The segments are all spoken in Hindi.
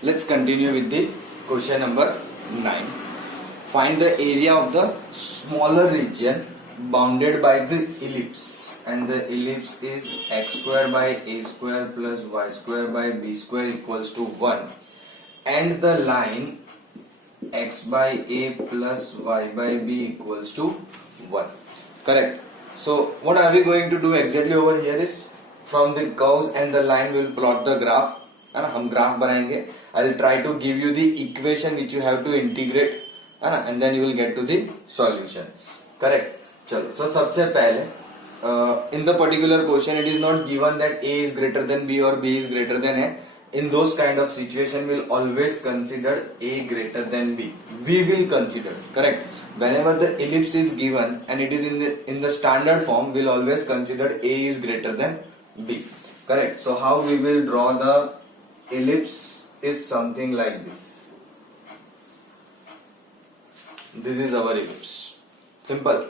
Let's continue with the question number 9. Find the area of the smaller region bounded by the ellipse, and the ellipse is x square by a square plus y square by b square equals to 1, and the line x by a plus y by b equals to 1. Correct. So what are we going to do exactly over here is, from the curves and the line we will plot the graph, है ना, हम ग्राफ बनाएंगे. I will try to give you the equation which you have to integrate, है ना, and then you will get to the solution. Correct. चलो, so सबसे पहले in the particular question it is not given that a is greater than b or b is greater than a. In those kind of situation we'll always consider a greater than b. We will consider, correct. Whenever the ellipse is given and it is in the standard form, we'll always consider a is greater than b. Correct. So how we will draw the ellipse is something like this. This is our ellipse. Simple.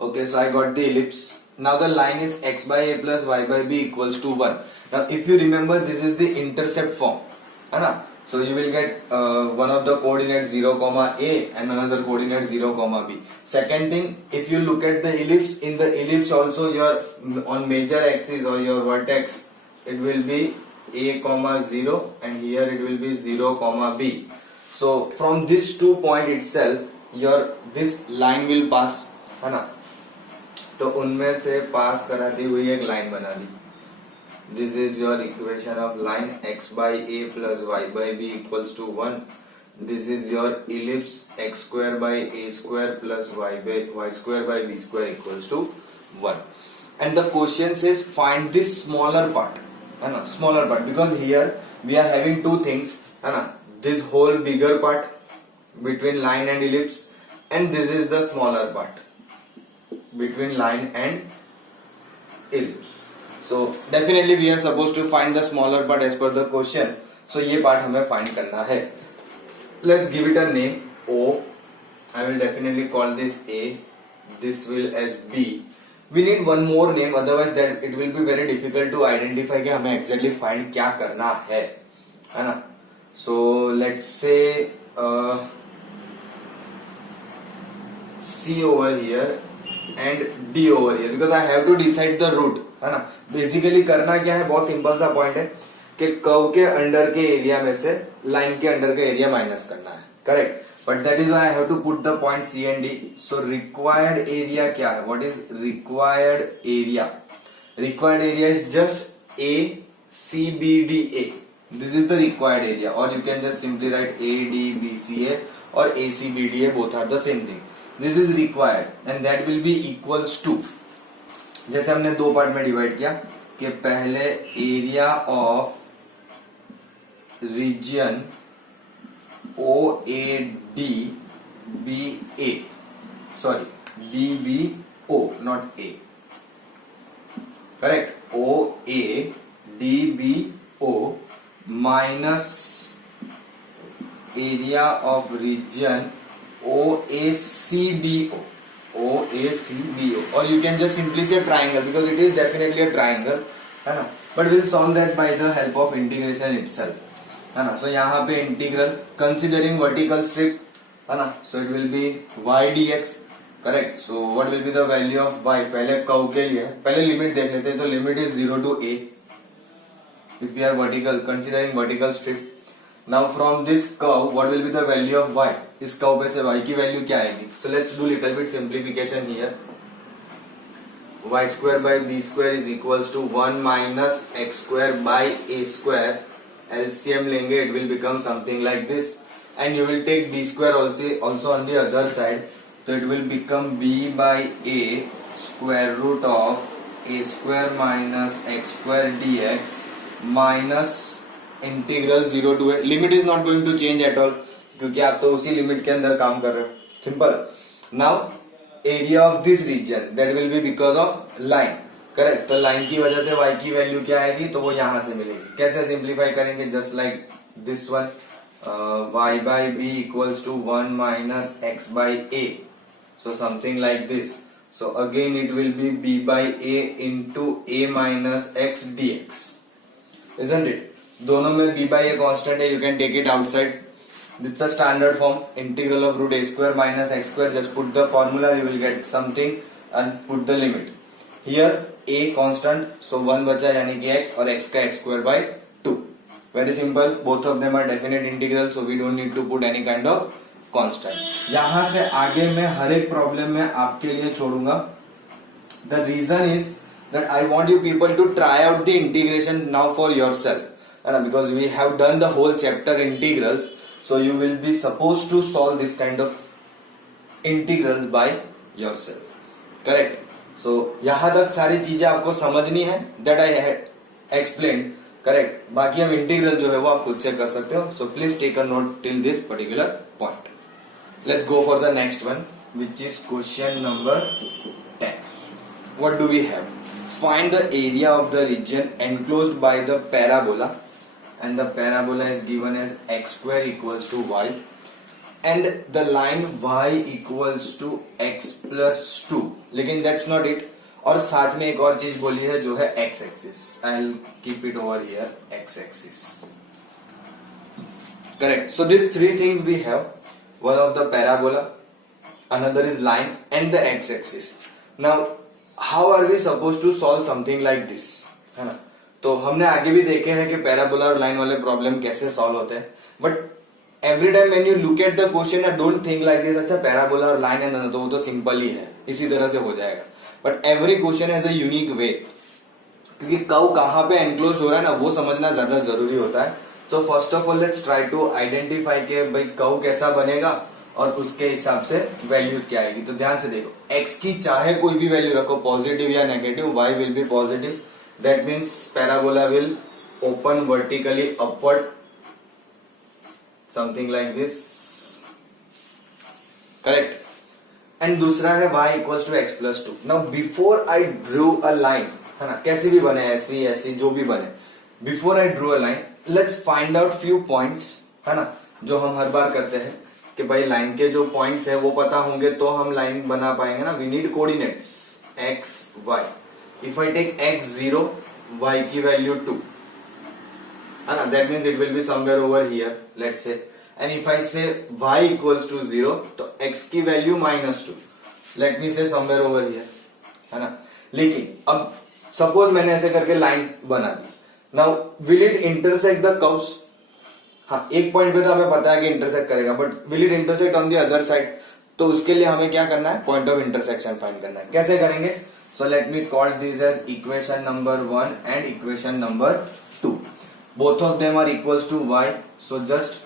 Okay, so I got the ellipse. Now the line is x by a plus y by b equals to 1. Now if you remember, this is the intercept form, है ना? So you will get one of the coordinates 0, a and another coordinate 0, b. Second thing, if you look at the ellipse, in the ellipse also your on major axis or your vertex, it will be a, 0, and here it will be 0, b. So from this 2 point itself, your this line will pass, है ना? तो उनमें से पास कराती हुई एक लाइन बना दी. This is your equation of line x by a plus y by b equals to 1. This is your ellipse x square by a square plus y square by b square equals to 1. And the question says find this smaller part, है ना, smaller part, because here we are having two things, है ना, this whole bigger part between line and ellipse, and this is the smaller part between line and ellipse. So definitely we are supposed to find the smaller part as per the question. So ये part हमें find करना है. Let's give it a name O. I will definitely call this A. This will as B. We need one more name, otherwise that it will be very difficult to identify कि हमें exactly find क्या करना है ना? So let's say C over here and D over here, because I have to decide the root, है ना. बेसिकली करना क्या है, बहुत सिंपल सा पॉइंट है कि कर्व के अंडर के एरिया में से लाइन के अंडर का एरिया माइनस करना है. Correct. But that is why I have to put the point C and D. So required area क्या है, what is required area? Required area is just A C B D A. This is the required area, और you can just simply write A D B C A और A C B D A, both are the same thing. This is required and that will be equals to, जैसे हमने दो पार्ट में डिवाइड किया कि पहले area of region O A D B A, sorry D B O, not A, correct, O A D B O minus area of region O A C B O, OACBO, or you can just simply say triangle because it is definitely a triangle, है ना. But we'll solve that by the help of integration itself, है ना. So यहाँ पे integral considering vertical strip, है ना. So it will be y dx, correct. So what will be the value of y? पहले कर्व के लिए पहले लिमिट देख लेते हैं. तो limit is 0 to a if we are vertical, considering vertical strip. Now from this curve what will be the value of y? इस कर्व पे से y की वैल्यू क्या आएगी? So let's do little bit simplification here. Y square by b square is equals to 1 minus x square by a square. LCM लेंगे, it will become something like this, and you will take b square also on the other side, so it will become b by a square root of a square minus x square dx minus integral 0 to a. Limit is not going to change at all, क्योंकि आप तो उसी लिमिट के अंदर काम कर रहे हो. Simple. Now area of this region that will be because of line, correct. तो लाइन की वजह से y की वैल्यू क्या आएगी, तो वो यहां से मिलेगी. कैसे सिंप्लीफाई करेंगे? Just like this one, y by b equals to 1 minus x by a. So something like this. So again it will be b by a into a minus x dx, isn't it? दोनों में b by a कांस्टेंट है, you can take it outside. It's a standard form, integral of root a square minus x square. Just put the formula, you will get something and put the limit. Here a constant, so 1 बचा यानी कि x और x का x square by 2. Very simple. Both of them are definite integral, so we don't need to put any kind of constant. यहाँ से आगे मैं हर एक प्रॉब्लम में आपके लिए छोड़ूंगा. The reason is that I want you people to try out the integration now for yourself, because we have done the whole chapter integrals. So you will be supposed to solve this kind of integrals by yourself. Correct? So यहाँ तक सारी चीजें आपको समझनी है. That I had explained. Correct? बाकी अब इंटीग्रल जो है वो आप खुद से कर सकते हो. So please take a note till this particular point. Let's go for the next one, which is question number 10. What do we have? Find the area of the region enclosed by the parabola. And the parabola is given as x square equals to y, and the line y equals to x plus 2. लेकिन that's not it. और साथ में एक और चीज बोली है जो है x axis. I'll keep it over here, x axis. Correct. So these three things we have. One of the parabola, another is line, and the x axis. Now, how are we supposed to solve something like this? है ना? तो हमने आगे भी देखे हैं कि पैराबोला और लाइन वाले प्रॉब्लम कैसे सॉल्व होते हैं. But every time when you look at the question I don't think like this. अच्छा पैराबोला और लाइन है ना, तो वो तो सिंपल ही है, इसी तरह से हो जाएगा. But every question has a unique way, क्योंकि कर्व कहाँ पे एनक्लोज हो रहा है ना, वो समझना ज्यादा जरूरी होता है. तो first of all let's try to identify के भाई कर्व कैसा बनेगा और उसके हिसाब से वैल्यूज क्या आएगी. तो ध्यान से देखो, एक्स की चाहे कोई भी वैल्यू रखो, पॉजिटिव या negative, y will be positive. That means parabola will open vertically upward, something like this. Correct? And दूसरा है y equals to x plus 2. Now before I drew a line, है ना, कैसे भी बने, ऐसी ऐसी जो भी बने, before I drew a line, let's find out few points, है ना, जो हम हर बार करते हैं कि भाई लाइन के जो पॉइंट्स है वो पता होंगे तो हम लाइन बना पाएंगे ना. We need coordinates x, y. If I take x 0, y की value 2, है ना, that means it will be somewhere over here, let's say. And if I say y equals to 0, तो x की value -2, let me say somewhere over here, है ना. लेकिन अब सपोज मैंने ऐसे करके लाइन बना दी. Now will it intersect the curves? हाँ, एक पॉइंट पे तो हमें पता है कि इंटरसेक्ट करेगा, but will it intersect on the other side? तो उसके लिए हमें क्या करना है, पॉइंट ऑफ इंटरसेक्शन फाइंड करना है. कैसे करेंगे? So let me call this as equation number 1 and equation number 2. Both of them are equals to y. So just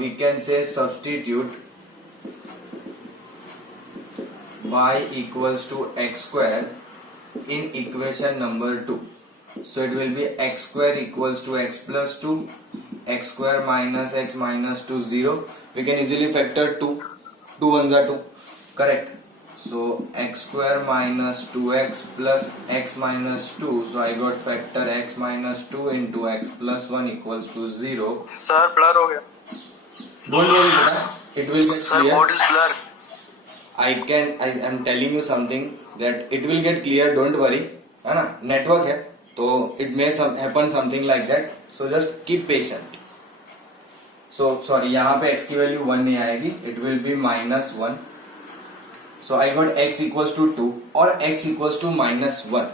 we can say substitute y equals to x square in equation number 2. So it will be x square equals to x plus 2, x square minus x minus 2, 0. We can easily factor 2. 2 ones are 2. Correct? So x square minus 2x plus x minus 2. So I got factor x minus 2 into x plus 1 equals to 0. Sir, blur हो गया. Don't worry beta, it will get Sir, clear. what is blur? I am telling you something that it will get clear. Don't worry, है ना, नेटवर्क है तो it may happen something like that. So just keep patient. So sorry, यहाँ पे x की वैल्यू 1 नहीं आएगी, it will be -1. So I got x equals to 2 or x equals to -1.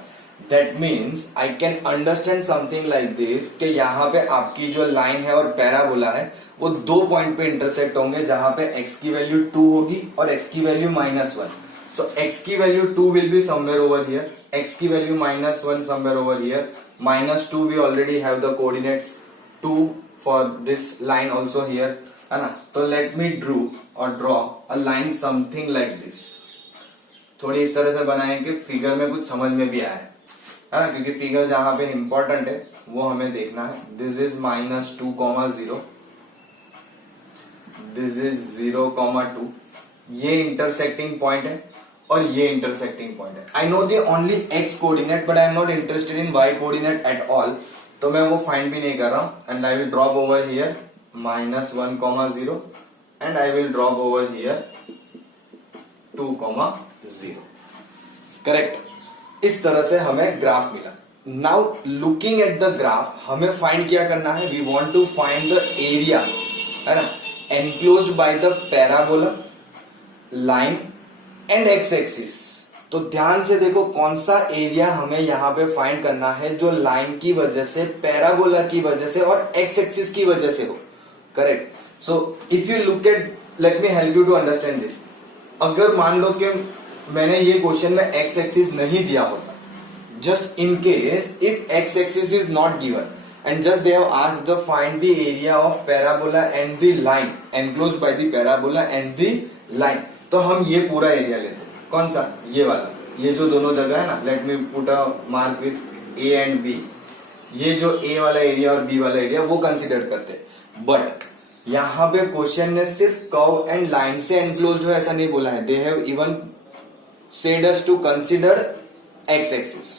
That means I can understand something like this कि यहाँ पे आपकी जो लाइन है और पैराबोला है वो दो पॉइंट पे इंटरसेक्ट होंगे जहां पे x की वैल्यू 2 होगी और x की वैल्यू -1. So x की value 2 will be somewhere over here, x की value -1 somewhere over here, -2 we already have the coordinates 2 for this line also here, है ना. तो let me draw a line something like this. थोड़ी इस तरह से बनाए कि फिगर में कुछ समझ में भी आए, है ना, क्योंकि फिगर जहां पे इंपॉर्टेंट है वो हमें देखना है. This is -2, 0, this is 0, 2. ये इंटरसेक्टिंग पॉइंट है और ये इंटरसेक्टिंग पॉइंट है. I know the only x coordinate but I am not interested in y coordinate at all, तो मैं वो फाइंड भी नहीं कर रहा हूं. And I will drop over here -1, 0 and I will drop over here 2, 0. Correct. इस तरह से हमें ग्राफ मिला. Now looking at the graph हमें फाइंड क्या करना है, we want to find the area, है ना, enclosed by the parabola, line and x axis. तो ध्यान से देखो कौन सा एरिया हमें यहां पे फाइंड करना है जो लाइन की वजह से, पैराबोला की वजह से और एक्स एक्सिस की वजह से हो। Correct. So if you look at, let me help you to understand this. अगर मान लो कि मैंने ये क्वेश्चन में एक्स एक्सिस नहीं दिया होता, just in case if x axis is not given and just they have asked the find the area of parabola and the line enclosed by the parabola and the line, तो हम ये पूरा एरिया लेते हैं। कौन सा? ये वाला, ये जो दोनों जगह है ना, let me put a mark with A and B, ये जो ए वाला एरिया और बी वाला एरिया वो कंसिडर करते हैं। बट यहाँ पे क्वेश्चन ने सिर्फ कर्व एंड लाइन से एनक्लोज्ड हो ऐसा नहीं बोला है, they have even said us to consider x axis,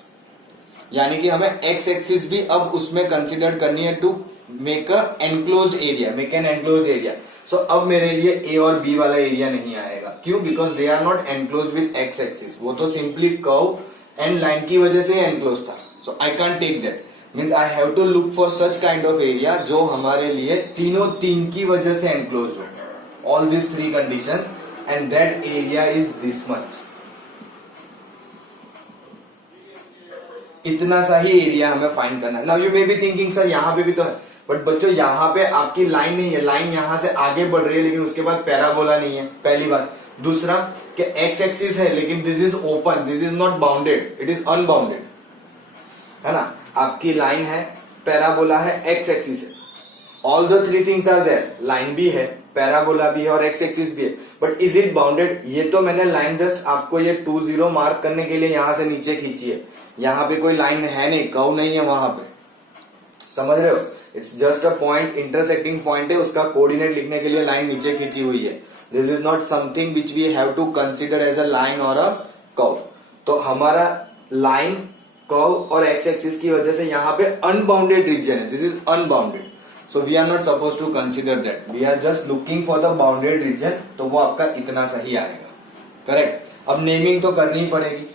यानी कि हमें एक्स एक्सिस भी अब उसमें कंसिडर करनी है to make a enclosed area, make an enclosed area. So अब मेरे लिए ए और बी वाला एरिया नहीं आएगा, क्यों? Because they are not enclosed with x axis, वो तो सिंपली कर्व एंड लाइन की वजह से एनक्लोज था। So I can't take that, means I have to look for such kind of area जो हमारे लिए तीनों तीन की वजह से एनक्लोज्ड हो, all this three conditions, and that area is this much. इतना सा ही एरिया हमें फाइंड करना है। Now you may be thinking sir यहाँ पे भी तो है, बट बच्चों यहाँ पे आपकी लाइन नहीं है, लाइन यहाँ से आगे बढ़ रही है लेकिन उसके बाद पैराबोला नहीं है, पहली बात। दूसरा कि एक्स एक्सिस है लेकिन this is open, this is not bounded, it is unbounded, है ना। आपकी लाइन है, पैराबोला है, एक्स एक्सिस है, all the three things are there, line भी है, पैराबोला भी है और एक्स एक्सिस भी है, बट इज इट बाउंडेड? ये तो मैंने लाइन जस्ट आपको ये 2-0 मार्क करने के लिए यहां से नीचे खींची है, यहाँ पे कोई लाइन है नहीं, कर्व नहीं है वहां पे, समझ रहे हो? It's just a point, intersecting point है, उसका कोऑर्डिनेट लिखने के लिए लाइन नीचे खींची हुई है। This is not something which we have to consider as a line और अ कर्व। तो हमारा लाइन, कर्व और एक्स एक्सिस की वजह से यहाँ पे अनबाउंडेड रीजन है, this is unbounded, so we are not suppose to consider that, we are just looking for the bounded region, तो वो आपका इतना सही आएगा। करेक्ट। अब नेमिंग तो करनी ही पड़ेगी,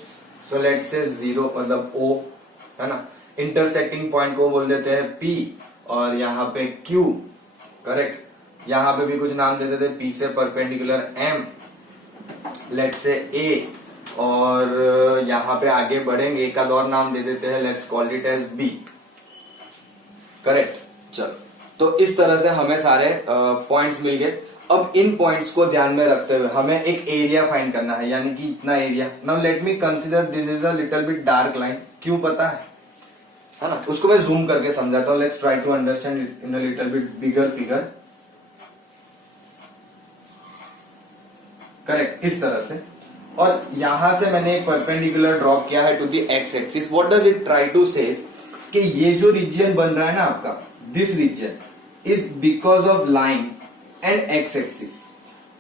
सो लेट्स से 0 मतलब O, है ना, इंटरसेक्टिंग पॉइंट को बोल देते हैं P और यहाँ पे Q। करेक्ट। यहाँ पे भी कुछ नाम दे देते हैं, P से perpendicular M, let's say A, और यहाँ पे आगे बढ़ेंगे एक आध और नाम दे देते हैं, let's call it as B। Correct. चलो, तो इस तरह से हमें सारे पॉइंट्स मिल गए। अब इन पॉइंट्स को ध्यान में रखते हुए हमें एक एरिया फाइंड करना है, यानी कि इतना area. Now let me consider this is a little bit dark line, क्यों पता है ना, उसको मैं जूम करके समझाता हूं। Let's try to understand in a little bit bigger figure. Correct, इस तरह से, और यहां से मैंने एक परपेंडिकुलर ड्रॉप किया है to the x axis. What does it try to say कि ये जो रीजन बन रहा है ना आपका, this region is because of line and x-axis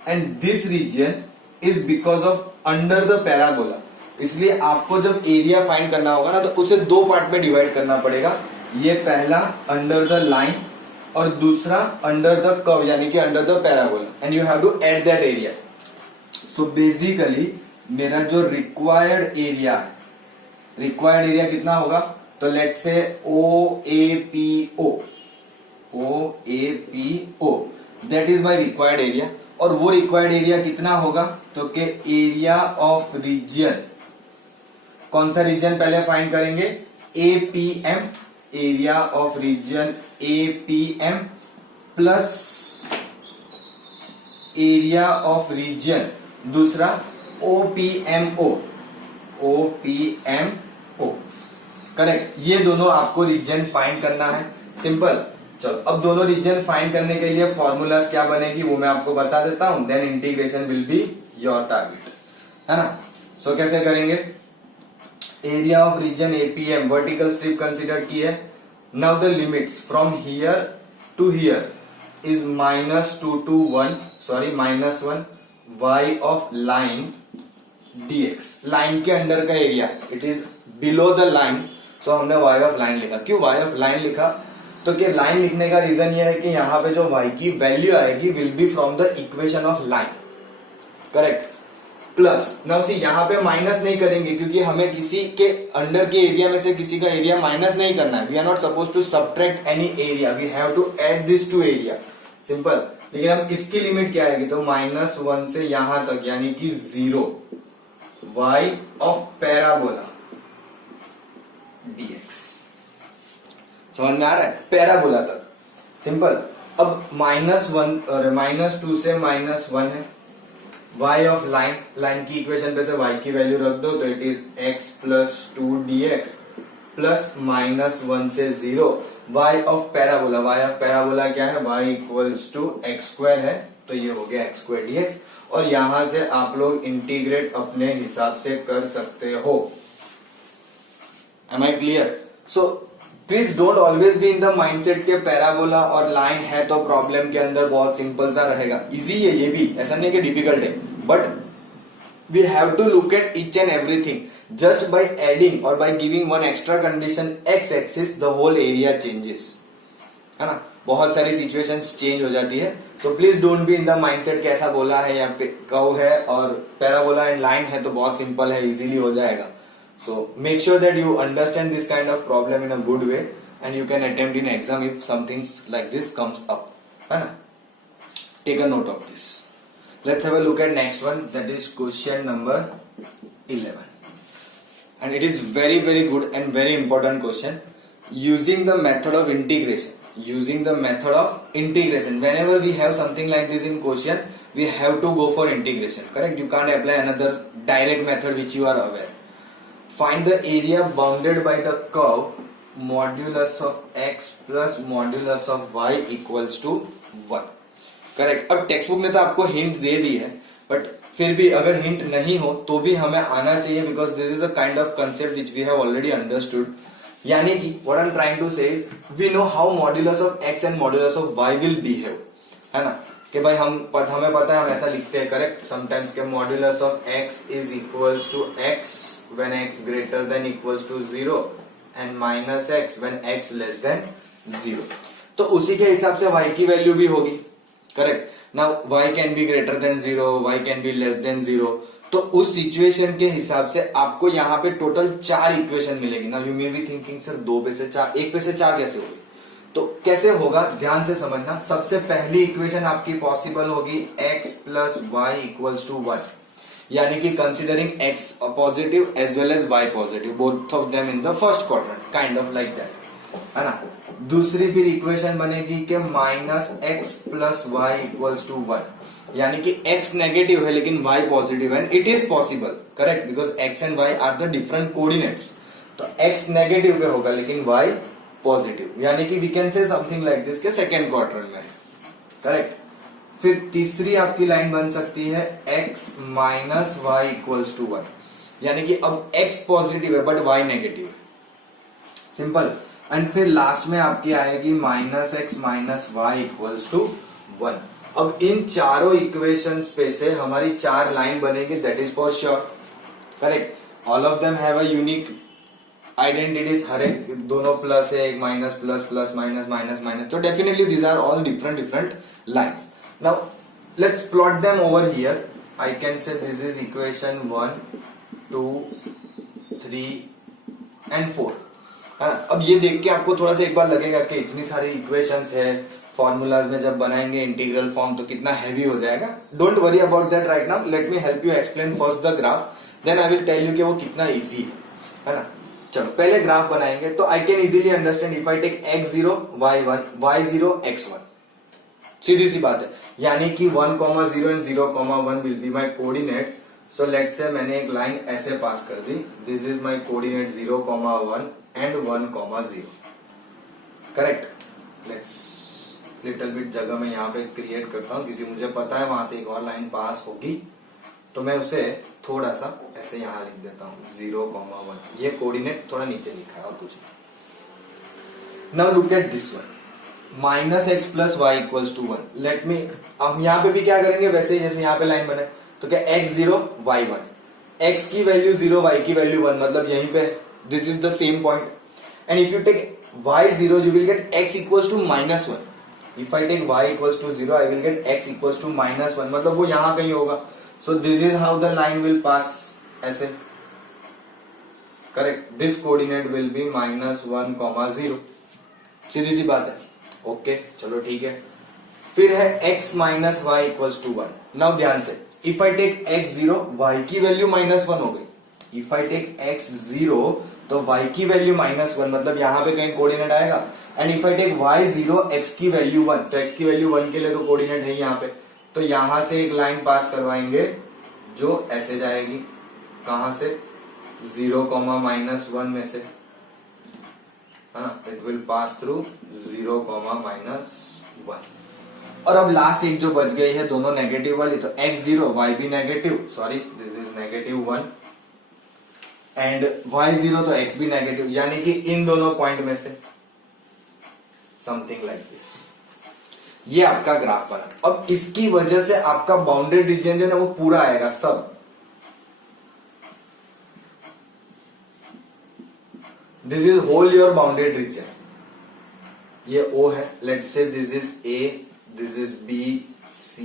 and this region is because of under the parabola। इसलिए आपको जब एरिया फाइंड करना होगा ना, तो उसे दो पार्ट में डिवाइड करना पड़ेगा। ये पहला अंडर द लाइन और दूसरा अंडर द कर्व, यानी कि under the parabola, and you have to add that area. So basically मेरा जो रिक्वायर्ड एरिया है, रिक्वायर्ड एरिया कितना होगा, तो let's say OAPO, OAPO that is my required area. और वो रिक्वायर्ड एरिया कितना होगा, तो के एरिया ऑफ रीजन, कौन सा रीजन पहले फाइंड करेंगे, APM, area of region APM plus area of region दूसरा OPMO, OPMO। करेक्ट, ये दोनों आपको रीजन फाइंड करना है, सिंपल। चलो, अब दोनों रीजन फाइंड करने के लिए फॉर्मूलाज क्या बनेगी वो मैं आपको बता देता हूं, then integration will be your target, है ना। सो कैसे करेंगे, area of region APM, vertical strip consider की है। Now the limits from here to here is -2 to 1, sorry -1 y of line dx, line के अंडर का area, it is below the line, so हमने y ऑफ लाइन लिखा। क्यों y ऑफ लाइन लिखा, तो कि लाइन लिखने का रीजन ये है कि यहां पे जो y की वैल्यू आएगी will be from the equation of line. Correct. Plus, now see यहाँ पे माइनस नहीं करेंगे क्योंकि हमें किसी के अंडर के एरिया में से किसी का एरिया माइनस नहीं करना है. We are not suppose to subtract any area, we have to add this to area, simple. लेकिन हम इसकी लिमिट क्या आएगी, तो -1 से यहां तक यानी कि 0 y ऑफ पैराबोला dx. समझ में आ रहा है, पैराबोला तक, सिंपल. अब -2 से -1 है, y ऑफ लाइन की इक्वेशन पे से y की वैल्यू रख दो, तो it is x plus 2 dx plus -1 से 0 y ऑफ पैराबोला क्या है, y equals to x square है, तो ये हो गया x स्क्वायर dx. और यहां से आप लोग इंटीग्रेट अपने हिसाब से कर सकते हो. Am I clear? So please don't always be in the mindset के पैराबोला और लाइन है तो प्रॉब्लम के अंदर बहुत सिंपल सा रहेगा. इजी है ये भी, ऐसा नहीं कि डिफिकल्ट है, but we have to look at each and everything. Just by adding और by giving one extra condition x axis, the whole area changes, है ना. बहुत सारी सिचुएशंस चेंज हो जाती है. So please don't be in the mindset के ऐसा बोला है या कर्व है और पैराबोला एंड लाइन है तो बहुत सिंपल है, इजीली हो जाएगा. So make sure that you understand this kind of problem in a good way and you can attempt in exam if something like this comes up. है ना? Take a note of this. Let's have a look at next one, that is question number 11. And it is very good and very important question. Using the method of integration. Whenever we have something like this in question, we have to go for integration. Correct? You can't apply another direct method which you are aware. Find the area bounded by the curve modulus of x plus modulus of y equals to 1. Correct. अब टेक्स्ट बुक ने तो आपको हिंट दे दी है, बट फिर भी अगर हिंट नहीं हो तो भी हमें आना चाहिए, because this is a kind of concept which we have already understood. यानी कि what I am trying to say is we know how modulus of x and modulus of y will behave, है ना. कि भाई हमें पता है, हम ऐसा लिखते हैं करेक्ट समटाइम्स के modulus of x is equals to x when x greater than equals to 0 and minus x when x less than 0. तो उसी के हिसाब से y की वैल्यू भी होगी. Correct. Now y can be greater than 0, y can be less than 0. तो उस सिचुएशन के हिसाब से आपको यहाँ पे टोटल 4 इक्वेशन मिलेगी. Now you may be thinking sir 2 पे से 4, 1 पे से 4 कैसे होगी? तो कैसे होगा ध्यान से समझना. सबसे पहली इक्वेशन आपकी पॉसिबल होगी x plus y equals to 1, यानी कि considering x positive as well as y positive, both of them in the first quadrant, kind of like that, है ना. दूसरी फिर इक्वेशन बनेगी कि -x plus y equals to 1, यानी कि x नेगेटिव है लेकिन y पॉजिटिव है, it is possible. Correct, because x and y are the different coordinates. तो x नेगेटिव पे होगा लेकिन y पॉजिटिव, यानी कि we can say something like this के सेकेंड क्वाड्रेंट में. करेक्ट. फिर तीसरी आपकी लाइन बन सकती है x minus y equals to 1, यानी कि अब x पॉजिटिव है बट y नेगेटिव है, सिंपल. एंड फिर लास्ट में आपकी आएगी -x minus y equals to 1. अब इन चारों इक्वेशंस पे से हमारी 4 लाइन बनेगी, that is for sure. Correct. All of them have a unique identities, हर एक दोनों प्लस है, एक minus plus plus minus minus minus, तो definitely these are all different lines. Now let's plot them over here. I can say this is equation 1, 2, 3 and 4. अब ये देख के आपको थोड़ा सा एक बार लगेगा कि इतनी सारी इक्वेशंस है, फॉर्मूलाज में जब बनाएंगे इंटीग्रल फॉर्म तो कितना हैवी हो जाएगा. Don't worry about that right now. Let me help you explain first the graph, then I will tell you कि वो कितना इजी है ना. चलो पहले ग्राफ बनाएंगे तो I can easily understand if I take x0 y1 y0 x1. सीधी सी बात है, यानी कि 1,0 and 0,1 will be my coordinates. So let's say मैंने एक लाइन ऐसे पास कर दी, this is my coordinate 0,1 and 1,0. Correct. Let's little bit जगह मैं यहाँ पे क्रिएट करता हूँ क्योंकि मुझे पता है वहां से एक और लाइन पास होगी, तो मैं उसे थोड़ा सा ऐसे यहाँ लिख देता हूँ 0,1. ये कोऑर्डिनेट थोड़ा नीचे लिखा है और कुछ. Now look at this one, -x plus y equals to 1. Let me, हम यहाँ पे भी क्या करेंगे वैसे ही जैसे यहाँ पे लाइन बने, तो क्या x0 y1, x की वैल्यू 0 y की वैल्यू 1, मतलब यहीं पे this is the same point. And if you take y0 you will get x equals to -1. If I take y equals to 0 I will get x equals to -1, मतलब वो यहाँ कहीं होगा. So this is how the line will pass, ऐसे, correct. This coordinate will be -1,0. सीधी सी बात है. ओके चलो ठीक है. फिर है x minus y equals to 1. Now ध्यान से, if I take x0, y की वैल्यू -1 हो गई. इफ आई टेक x0 तो y की वैल्यू -1, मतलब यहां पे कहीं कोऑर्डिनेट आएगा. And if I take y0, x की वैल्यू 1, तो x की वैल्यू 1 के लिए तो कोऑर्डिनेट है यहाँ पे. तो यहां से एक लाइन पास करवाएंगे जो ऐसे जाएगी. कहां से? 0, -1 में से, है ना. It will pass through 0, -1. और अब लास्ट एक जो बच गई है दोनों नेगेटिव वाली, तो x0, y भी negative, sorry this is -1 and y0 तो x भी नेगेटिव, यानी कि इन दोनों पॉइंट में से समथिंग लाइक दिस. ये आपका ग्राफ बना. अब इसकी वजह से आपका बाउंडेड रीजन जो है वो पूरा आएगा सब. This is whole your bounded region. ये O है, let's say this is A, this is B, C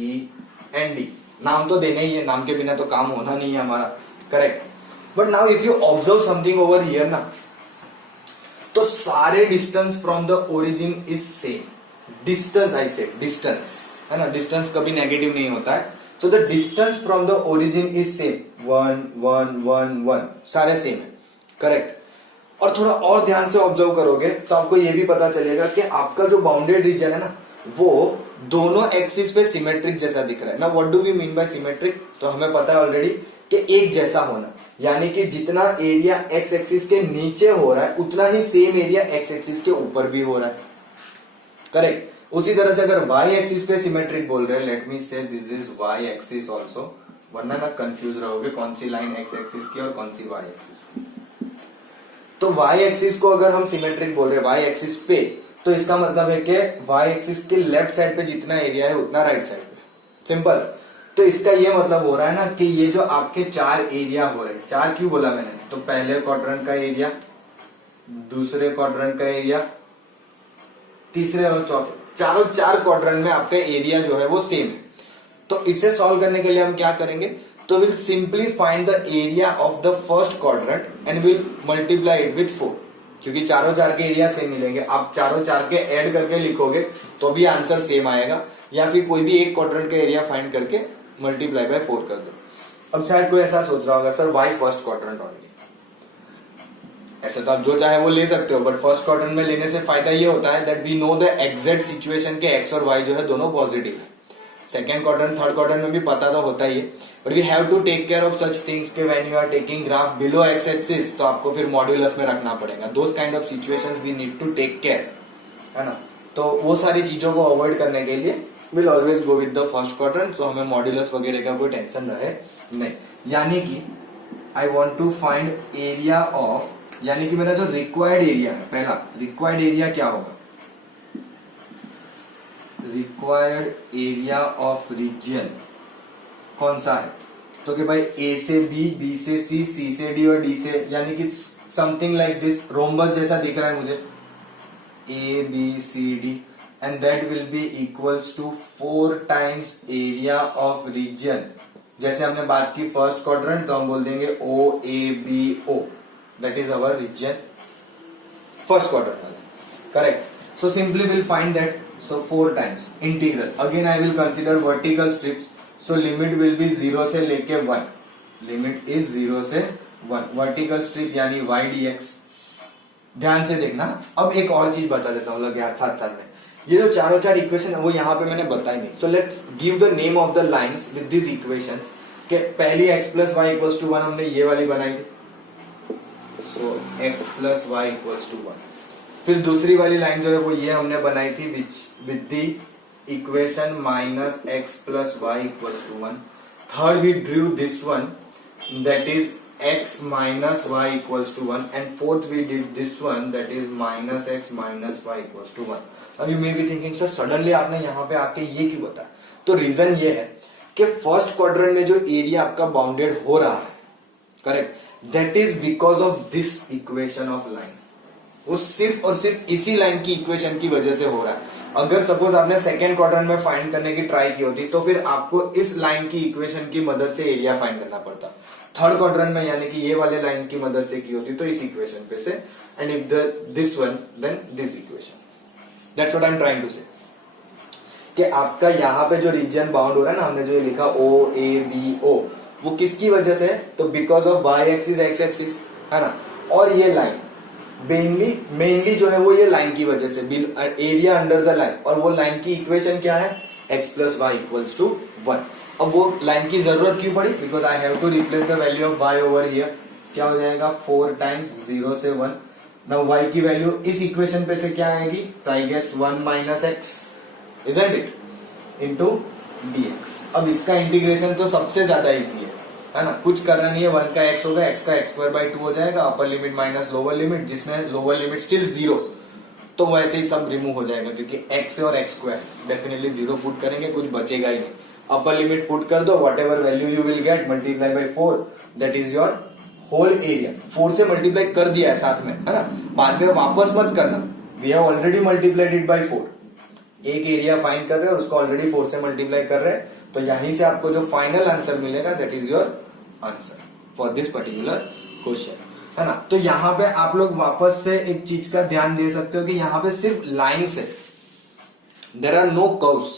and D. नाम तो देने ही है, नाम के बिना तो काम होना नहीं है हमारा, correct. But now if you observe something over here ना, तो सारे distance from the origin is same. Distance I said, distance, है ना. डिस्टेंस कभी नेगेटिव नहीं होता है. So the distance from the origin is same, 1 1 1 1, सारे सेम है, करेक्ट. और थोड़ा और ध्यान से ऑब्जर्व करोगे तो आपको यह भी पता चलेगा कि आपका जो बाउंडेड रीजन है ना, वो दोनों एक्सिस पे सिमेट्रिक जैसा दिख रहा है ना. What do we mean by symmetric? तो हमें पता है ऑलरेडी कि एक जैसा होना, यानी कि जितना एरिया एक्स एक्सिस के नीचे हो रहा है उतना ही सेम एरिया एक्स एक्सिस के ऊपर भी हो रहा है, करेक्ट. उसी तरह से अगर वाई एक्सिस पे सिमेट्रिक बोल रहे हैं, let me say this is y axis also, वरना ना कंफ्यूज रहोगे कौन सी लाइन एक्स एक्सिस की और कौन सी वाई एक्सिस की. तो वाई एक्सिस को अगर हम सिमेट्रिक बोल रहे हैं वाई एक्सिस पे, तो इसका मतलब है कि वाई एक्सिस के लेफ्ट साइड पे जितना एरिया है उतना राइट साइड पे. सिंपल. तो इसका ये मतलब हो रहा है ना कि ये जो आपके 4 एरिया हो रहे हैं, 4 क्यों बोला मैंने? तो पहले क्वाड्रेंट का एरिया, दूसरे क्वाड्रेंट का एरिया, तीसरे और चौथे, चारों 4 क्वाड्रेंट में आपका एरिया जो है वो सेम है. तो इसे सॉल्व करने के लिए हम क्या करेंगे? तो will simply find the area of the first quadrant and will multiply it with 4, क्योंकि चारों 4 के एरिया सेम मिलेंगे. आप चारों 4 के ऐड करके लिखोगे तो भी आंसर सेम आएगा, या फिर कोई भी एक क्वाड्रेंट का एरिया फाइंड करके मल्टीप्लाई बाय 4 कर दो. अब शायद कोई ऐसा सोच रहा होगा, sir y first quadrant only. ऐसे तो आप जो चाहे वो ले सकते हो, बट फर्स्ट क्वाड्रेंट में लेने से फायदा ये होता है that we know the exact situation के एक्स और वाई जो है दोनों पॉजिटिव है. सेकेंड क्वाड्रेंट, थर्ड क्वाड्रेंट में भी पता तो होता ही है, but we have to take care of such things के when you are taking graph below x axis, तो आपको फिर मॉड्यूलस में रखना पड़ेगा. Those kind of situations we need to take care, है ना. तो वो सारी चीजों को अवॉइड करने के लिए will always go with the first quadrant, so हमें मॉड्यूलस वगैरह का कोई टेंशन रहे नहीं. यानी कि I want to find area of, यानी कि मेरा जो रिक्वायर्ड एरिया है, पहला रिक्वायर्ड एरिया क्या होगा? रिक्वायर्ड एरिया ऑफ रीजन कौन सा है? तो कि भाई ए से बी, बी से सी, सी से डी और डी से, यानी कि समथिंग लाइक दिस, रोम्बस जैसा दिख रहा है मुझे, A B C D, and that will be equals to 4 times area of region. जैसे हमने बात की फर्स्ट क्वाड्रेंट, तो हम बोल देंगे O A B O, that is our region first quadrant वाला, correct. So simply will find that. So 4 times integral. Again I will consider vertical strips. So limit will be 0 से लेके 1. Limit is 0 से 1. Vertical strip यानी y dx. ध्यान से देखना. अब एक और चीज बता देता हूँ लगे साथ साथ में. ये जो चारों 4 इक्वेशन है वो यहाँ पे मैंने बताई नहीं. So let's give the name of the lines with these equations. के पहली x plus y equals to 1 हमने ये वाली बनाई थी. So x plus y equals to 1. फिर दूसरी वाली लाइन जो है वो ये हमने बनाई थी with the equation minus x plus y equals to 1. Third we drew this one that is x minus y equals to 1 and fourth we did this one that is minus x minus y equals to 1. अब you may be thinking sir suddenly आपने यहाँ पे आके ये क्यों बताया? तो रीजन ये है कि फर्स्ट क्वाड्रेंट में जो एरिया आपका बाउंडेड हो रहा है, correct, that is because of this equation of line. वो सिर्फ और सिर्फ इसी लाइन की इक्वेशन की वजह से हो रहा है. अगर सपोज आपने सेकेंड क्वाड्रेंट में फाइंड करने की ट्राई की होती तो फिर आपको इस लाइन की इक्वेशन की मदद से एरिया फाइंड करना पड़ता। थर्ड क्वाड्रेंट में यानी कि ये वाले लाइन की मदद से की होती तो इस इक्वेशन पे से, and if this one then this equation. That's what I am trying to say कि आपका यहाँ पे जो रीजन बाउंड हो रहा है ना, हमने जो ये लिखा ओ ए बी ओ, वो किसकी वजह से है? तो because of y axis x axis, है ना। और ये लाइन मेनली जो है वो ये लाइन की वजह से, एरिया अंडर द लाइन, और वो लाइन की इक्वेशन क्या है? x plus y equals to 1। अब वो लाइन की जरूरत क्यों पड़ी? Because I have to replace the value of y over here. क्या हो जाएगा? 4 टाइम्स 0 से 1। नाउ y की वैल्यू इस इक्वेशन पे से क्या आएगी? तो I guess 1 minus x, isn't it, into dx। अब इसका इंटीग्रेशन तो सबसे ज्यादा इजी है ना, कुछ करना नहीं है। 1 का x होगा, x का x स्क्वायर बाई 2 हो जाएगा, upper limit minus lower limit, जिसमें लोअर लिमिट स्टिल 0, तो वैसे ही सब रिमूव हो जाएगा क्योंकि x और x स्क्वायर डेफिनेटली 0 पुट करेंगे, कुछ बचेगा ही नहीं। अपर लिमिट पुट कर दो, whatever value you will get multiply by 4, that is your whole area. 4 से मल्टीप्लाई कर दिया है साथ में, है ना, बाद में वापस मत करना। We have already multiplied it by 4। एक एरिया फाइंड कर रहे हैं और उसको ऑलरेडी 4 से मल्टीप्लाई कर रहे हैं, तो यहीं से आपको जो फाइनल आंसर मिलेगा that is your answer for this particular question, है ना। तो यहाँ पे आप लोग वापस से एक चीज का ध्यान दे सकते हो कि यहाँ पे सिर्फ लाइन्स है, there are no curves,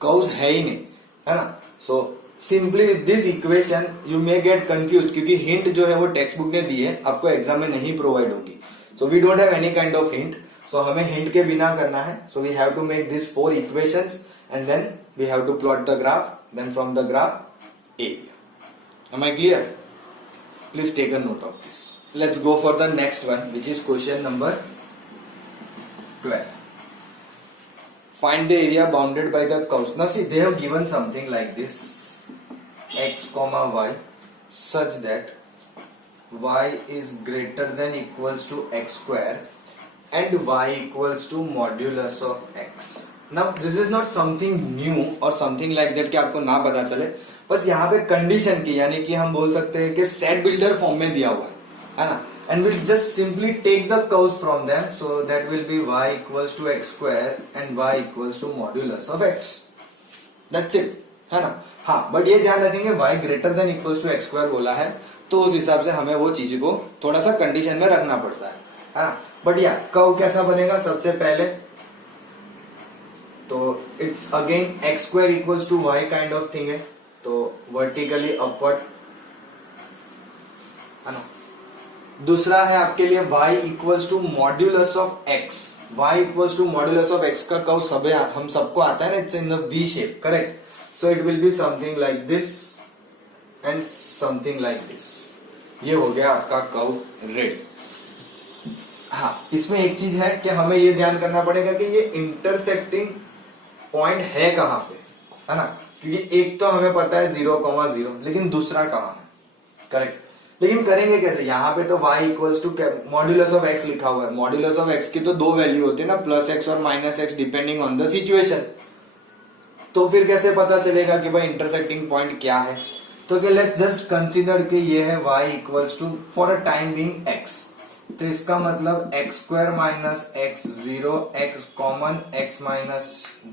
curves है ही नहीं, है ना। So simply with this equation you may get confuse, क्योंकि हिंट जो है वो टेक्स्ट बुक ने दी है, आपको एग्जाम में नहीं प्रोवाइड होगी। So we don't have any kind of hint, so हमें हिंट के बिना करना है। So we have to make this 4 equations and then we have to plot the graph, then from the graph area. Am I clear? Please take a note of this. Let's go for the next one, which is question number 12. Find the area bounded by the curves. Now see, they have given something like this, x comma y, such that y is greater than equals to x square and y equals to modulus of x. Now this is not something new or something like that कि आपको ना पता चले, बस यहाँ पे कंडीशन की, यानी कि हम बोल सकते हैं कि सेट बिल्डर फॉर्म में दिया हुआ है ना, and will just simply take the curves from them, so that will be y equals to x square and y equals to modulus of x, that's it, है ना। हाँ, बट ये ध्यान रखेंगे y greater than equals to x square बोला है, तो उस हिसाब से हमें वो चीज को थोड़ा सा कंडीशन में रखना पड़ता है ना। बट या कर्व कैसा बनेगा? सबसे पहले तो it's again x square equals to y kind of thing है, तो वर्टिकली अपवर्ड, है ना। दूसरा है आपके लिए y equals to modulus of x। y equals to modulus of x का कर्व सब हम सबको आता है ना, it's in the V shape, correct. So it will be something like this and something like this. ये हो गया आपका कर्व रेडी। हाँ, इसमें एक चीज है कि हमें ये ध्यान करना पड़ेगा कि ये इंटरसेक्टिंग पॉइंट है कहां पे, है ना, क्योंकि एक तो हमें पता है 0,0, लेकिन दूसरा कहां है, करेक्ट। लेकिन करेंगे कैसे? यहाँ पे तो y equals to modulus of x लिखा हुआ है, मॉड्यूलस ऑफ x की तो 2 वैल्यू होती है ना, प्लस x और minus x depending on the situation. तो फिर कैसे पता चलेगा कि भाई इंटरसेक्टिंग पॉइंट क्या है? तो लेट्स जस्ट कंसीडर कि ये है y equals to for a time being x, तो इसका मतलब x square minus x 0, x common x minus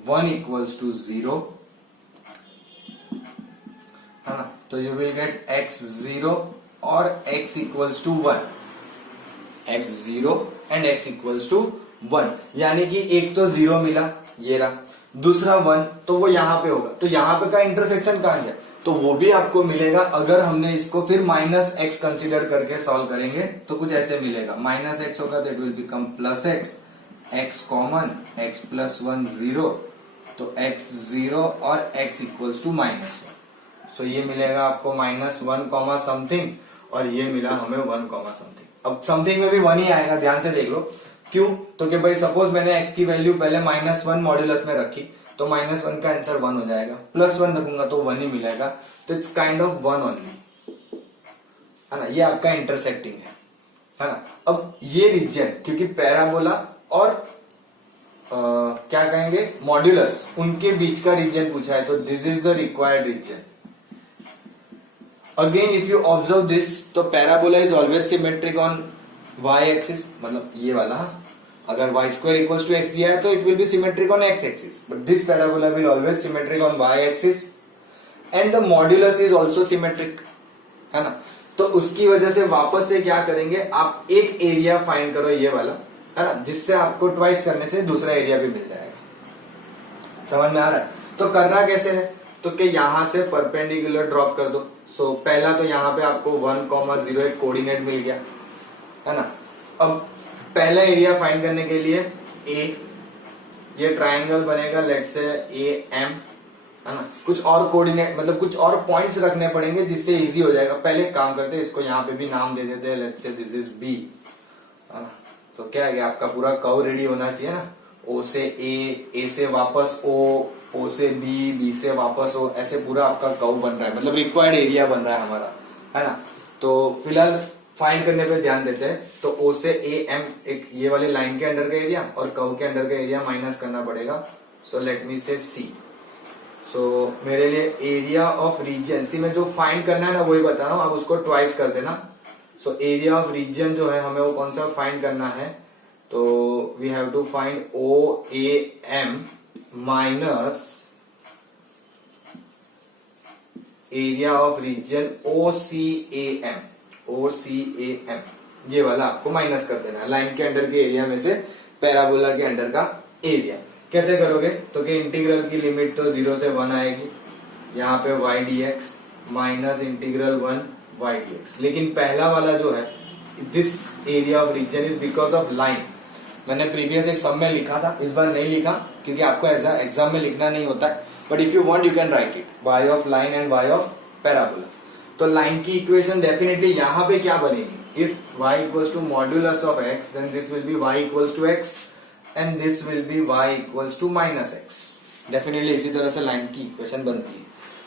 1 equals to 0, है ना। तो यू विल गेट x 0 और x equals to 1, x 0 and x equals to 1, यानी कि एक तो 0 मिला, ये रहा, दूसरा 1, तो वो यहां पे होगा। तो यहां पे का इंटरसेक्शन कहां है? तो वो भी आपको मिलेगा अगर हमने इसको फिर माइनस x कंसीडर करके सॉल्व करेंगे, तो कुछ ऐसे मिलेगा, माइनस x होगा that will become plus x, x common x plus 1 0, तो x 0 और x इक्वल्स टू माइनस 1। सो ये मिलेगा आपको माइनस 1 कॉमा समथिंग, और ये मिला हमें 1 कॉमा समथिंग। अब समथिंग में भी 1 ही आएगा, ध्यान से देख लो क्यों? तो कि भाई सपोज मैंने x की वैल्यू पहले माइनस 1 मॉड्यूलस में रखी, तो माइनस 1 का आंसर 1 हो जाएगा, प्लस 1 रखूंगा तो 1 ही मिलेगा, तो इट्स काइंड ऑफ 1 ओनली, है ना। ये आपका इंटरसेक्टिंग है ना। अब ये रीजन, क्योंकि पैराबोला और क्या कहेंगे मॉड्यूलस, उनके बीच का रीजन पूछा है, तो this is the required region. Again if you observe this, तो parabola is always symmetric on y axis, मतलब ये वाला, अगर y square equals to x दिया है तो it will be symmetric on x axis, but this parabola will always symmetric on y axis and the modulus is also symmetric, है ना। तो उसकी वजह से वापस से क्या करेंगे, आप एक एरिया फाइंड करो ये वाला, है ना, जिससे आपको ट्वाइस करने से दूसरा एरिया भी मिल जाएगा। समझ में आ रहा है? तो करना कैसे है, तो कि यहां से परपेंडिकुलर ड्रॉप कर दो। सो पहला तो यहाँ पे आपको 1,0 एक कोऑर्डिनेट मिल गया, है ना। अब पहला एरिया फाइंड करने के लिए ए, ये ट्राइंगल बनेगा लेट से ए एम, है ना। कुछ और कोऑर्डिनेट मतलब कुछ और पॉइंट्स रखने पड़ेंगे जिससे इजी हो जाएगा। पहले काम करते हैं, इसको यहाँ पे भी नाम दे देते हैं, लेट से दिस इज बी, है ना। तो क्या है, आपका पूरा कर्व रेडी होना चाहिए ना, ओ से ए से वापस ओ से बी से वापस ओ, ऐसे पूरा आपका कर्व बन रहा है, मतलब रिक्वायर्ड एरिया बन रहा है हमारा, है ना। तो फिलहाल फाइंड करने पे ध्यान देते हैं। तो ओ से ए एम, एक ये वाली लाइन के अंडर का एरिया और कर्व के अंडर का एरिया माइनस करना पड़ेगा। सो लेट मी से सी। सो मेरे लिए एरिया ऑफ रीजन, सी में जो फाइंड करना है ना वही बता रहा हूं, आप उसको ट्वाइस कर देना। सो एरिया ऑफ रीजन जो है हमें वो कौन सा फाइंड करना है, तो we have to find O A M minus area of region O C A M, ये वाला आपको माइनस कर देना है लाइन के अंडर के एरिया में से पैराबोला के अंडर का एरिया। कैसे करोगे, तो कि इंटीग्रल की लिमिट तो 0 से 1 आएगी, यहाँ पे y dx minus integral 1 y dx। लेकिन पहला वाला जो है, this area of region is because of line. मैंने प्रीवियस एक सम में लिखा था, इस बार नहीं लिखा क्योंकि आपको ऐसा एग्जाम में लिखना नहीं होता है, but if you want you can write it, y of line and y of parabola. तो लाइन की इक्वेशन डेफिनेटली यहाँ पे क्या बनेगी, if y equals to modulus of x then this will be y equals to x and this will be y equals to minus x। Definitely इसी तरह से लाइन की इक्वेशन बनती है।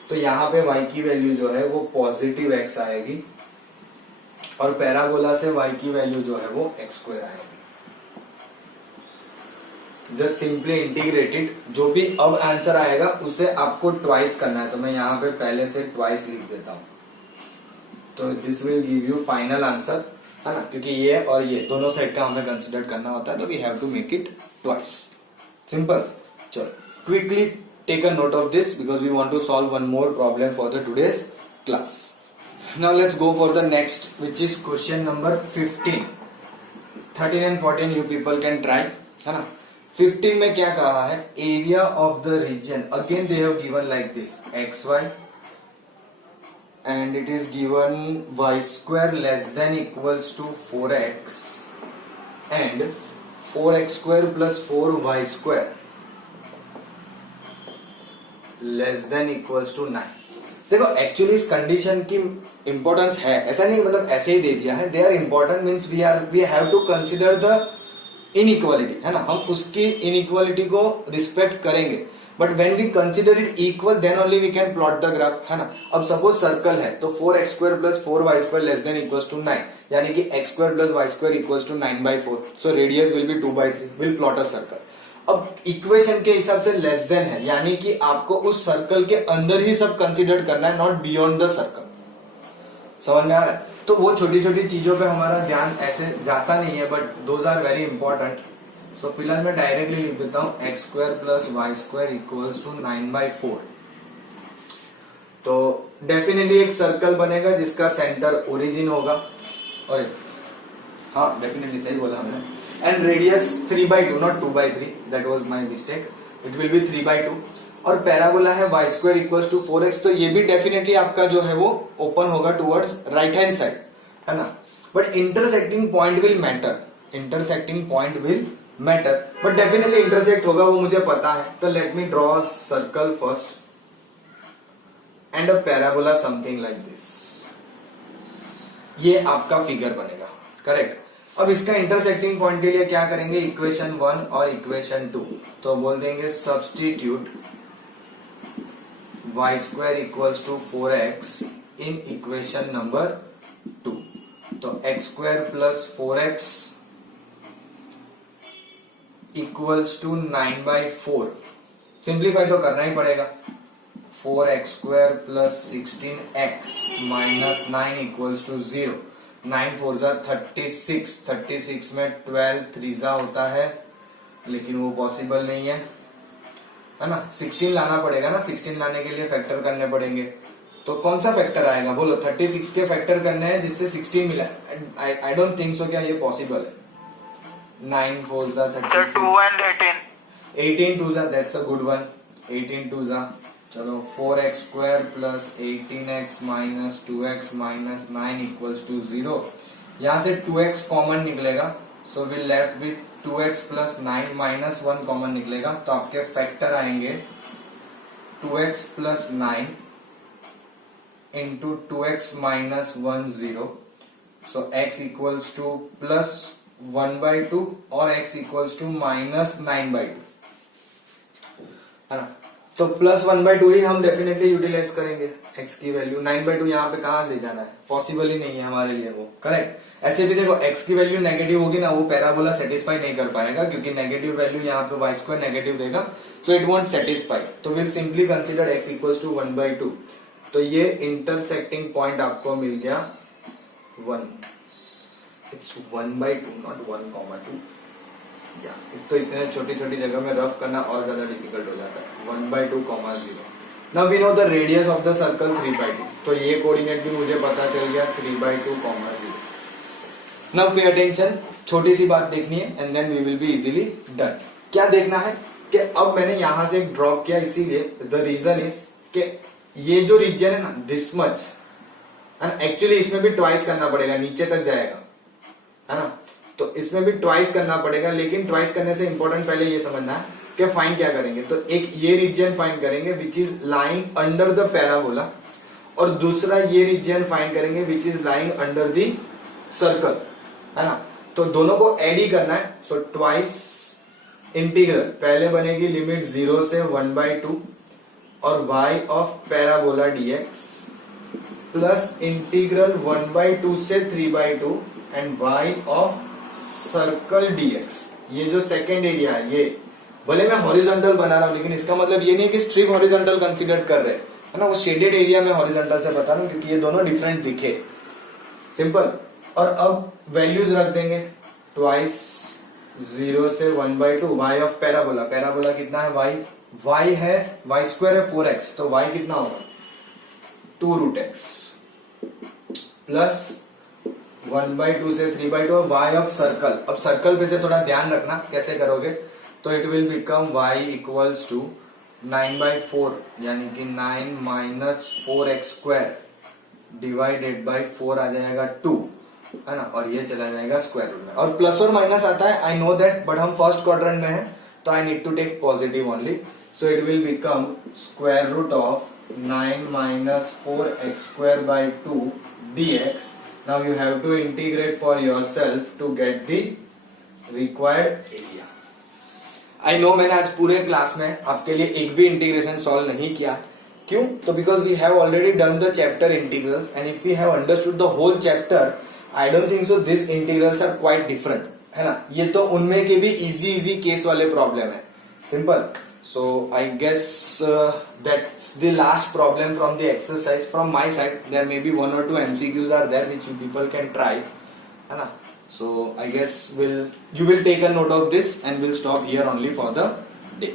तो यहाँ पे y की वैल्यू जो है वो पॉजिटिव x आएगी और पैराबोला से y की वैल्यू जो है वो x स्क्वायर आएगी। जस्ट सिंपली इंटीग्रेटेड, जो भी अब आंसर आएगा उसे आपको ट्वाइस करना है। तो मैं यहाँ पे पहले से ट्वाइस लिख देता हूँ, तो this will give you final answer, है ना, क्योंकि ये और ये दोनों साइड का हमें कंसिडर करना होता है, तो we have to make it twice. Simple. चलो quickly take a note of this because we want to solve one more problem for the today's class. Now let's go for the next which is question number 15। 13 and 14 you people can try, है ना। 15 में क्या कहा है, area of the region, again they have given like this x y and it is given y square less than equals to 4x and 4x square plus 4y square less than equals to 9। देखो एक्चुअली इस कंडीशन की इंपॉर्टेंस है, ऐसा नहीं मतलब ऐसे ही दे दिया है, they are important means we have to consider the inequality, है ना। हम उसकी इनइक्वालिटी को रिस्पेक्ट करेंगे, but when we consider it equal then only we can plot the graph, है ना। अब सपोज सर्कल है तो 4x square plus 4y square less than equals to 9, यानी कि x square plus y square equals to 9/4, so radius will be 2/3, will plot a circle. अब इक्वेशन के हिसाब से लेस देन है, यानी कि आपको उस सर्कल के अंदर ही सब कंसिडर करना है, नॉट बियॉन्ड द सर्कल। समझ में आ रहा है? तो वो छोटी छोटी चीजों पे हमारा ध्यान ऐसे जाता नहीं है, but those are very important. So फिलहाल मैं डायरेक्टली लिख देता हूं x square plus y square equals to 9/4। तो डेफिनेटली एक सर्कल बनेगा जिसका सेंटर ओरिजिन होगा, और हाँ डेफिनेटली सही बोला हमने, and radius 3/2 not 2/3, that was my mistake, it will B 3/2। और पैराबोला है y square equals to 4x, तो ये भी डेफिनेटली आपका जो है वो ओपन होगा टुवर्ड्स राइट हैंड साइड, है ना। But intersecting point will matter, intersecting point will matter, but definitely intersect होगा वो मुझे पता है। तो let me draw circle first and a parabola something like this, ये आपका फिगर बनेगा, करेक्ट। अब इसका इंटरसेक्टिंग पॉइंट के लिए क्या करेंगे, इक्वेशन 1 और इक्वेशन 2, तो बोल देंगे substitute y square equals to 4x in equation number 2, तो x square plus 4x equals to 9/4। Simplify तो करना ही पड़ेगा, 4x square plus 16x minus 9 equals to 0। 9 4 जा 36, 36 में 12 3 जा होता है, लेकिन वो पॉसिबल नहीं है ना। 16 लाना पड़ेगा ना, 16 लाने के लिए फैक्टर करने पड़ेंगे। तो कौन सा फैक्टर आएगा बोलो? 36 के फैक्टर करने हैं जिससे 16 मिला। आई डोंट थिंक सो क्या ये पॉसिबल है। 9 4 जा 36, 2 and 18, 18 2 जा, दैट्स अ गुड वन। 18 2 जा, चलो 4x square plus 18x minus 2x minus 9 equals to 0। यहाँ से 2x कॉमन निकलेगा, so we left with 2x plus 9 minus 1 common निकलेगा। तो आपके फैक्टर आएंगे 2x plus 9 into 2x minus 1 0। So x equals to plus 1/2 और x इक्वल्स टू माइनस 9/2, है ना। तो प्लस 1/2 ही हम डेफिनेटली यूटिलाइज करेंगे। x की वैल्यू 9/2 यहाँ पे कहाँ ले जाना है? पॉसिबल ही नहीं है हमारे लिए वो, करेक्ट। ऐसे भी देखो x की वैल्यू नेगेटिव होगी ना, वो पैराबोला सेटिस्फाई नहीं कर पाएगा, क्योंकि नेगेटिव वैल्यू यहाँ पे y स्क्वायर नेगेटिव देगा, सो इट वोंट सेटिस्फाई। तो will simply consider x equals to 1/2। तो ये इंटरसेक्टिंग पॉइंट आपको मिल गया 1। It's 1/2 not 1,2। एक तो इतने छोटी छोटी जगह में रफ करना और ज्यादा डिफिकल्ट हो जाता है। 1/2, 0। Now we know the radius of the circle 3/2। तो ये कोऑर्डिनेट भी मुझे पता चल गया 3/2, 0। नाउ पे अटेंशन, छोटी सी बात देखनी है and then we will be easily done. क्या देखना है कि अब मैंने यहां से एक ड्रॉप किया, इसीलिए द रीजन इज कि ये जो रीजन है ना, दिस मच, एंड एक्चुअली इसमें भी ट्वाइस करना पड़ेगा, नीचे तक जाएगा, है ना। तो इसमें भी ट्वाइस करना पड़ेगा, लेकिन ट्वाइस करने से इंपॉर्टेंट पहले ये समझना है कि फाइंड क्या करेंगे। तो एक ये रीजन फाइंड करेंगे which is lying under the parabola, और दूसरा ये रीजन फाइंड करेंगे which is lying under the circle, है ना। तो दोनों को एड ही करना है। सो ट्वाइस इंटीग्रल, पहले बनेगी लिमिट 0 से 1/2 और y of parabola dx plus integral 1/2 से 3/2 and y of circle dx। ये जो सेकेंड एरिया है, ये भले मैं हॉरिजॉन्टल बना रहा हूं, लेकिन इसका मतलब ये नहीं कि स्ट्रिप हॉरिजॉन्टल कंसीडर कर रहे हैं, है ना। वो शेडेड एरिया में हॉरिजॉन्टल से बता रहा हूं, क्योंकि ये दोनों डिफरेंट दिखे, सिंपल। और अब वैल्यूज रख देंगे, ट्वाइस 0 से 1/2 y ऑफ पैराबोला। पैराबोला कितना है? y है, y स्क्वायर है 4x, तो y कितना होगा? 2√x प्लस 1/2 से 3/2 और y ऑफ सर्कल। अब सर्कल पे से थोड़ा ध्यान रखना कैसे करोगे। तो it will become y equals to 9/4, यानी कि 9 minus 4x square divided by 4 आ जाएगा 2, है ना। और ये चला जाएगा स्क्वायर रूट में, और प्लस और माइनस आता है, आई नो दैट, बट हम फर्स्ट क्वाड्रेंट में है तो I need to take positive only. So it will become square root of 9 minus 4x square by 2 dx। Now you have to integrate for yourself to get the required area. I know मैंने आज पूरे क्लास में आपके लिए एक भी इंटीग्रेशन सॉल्व नहीं किया। क्यों? तो because we have already done the chapter integrals, and if we have understood the whole chapter, I don't think so this integrals are quite different, है ना। ये तो उनमें के भी इजी केस वाले प्रॉब्लम है, simple. So I guess that's the last problem from the exercise from my side. There may be 1 or 2 MCQs are there which you people can try, है ना। So I guess you will take a note of this and we'll stop here only for the day.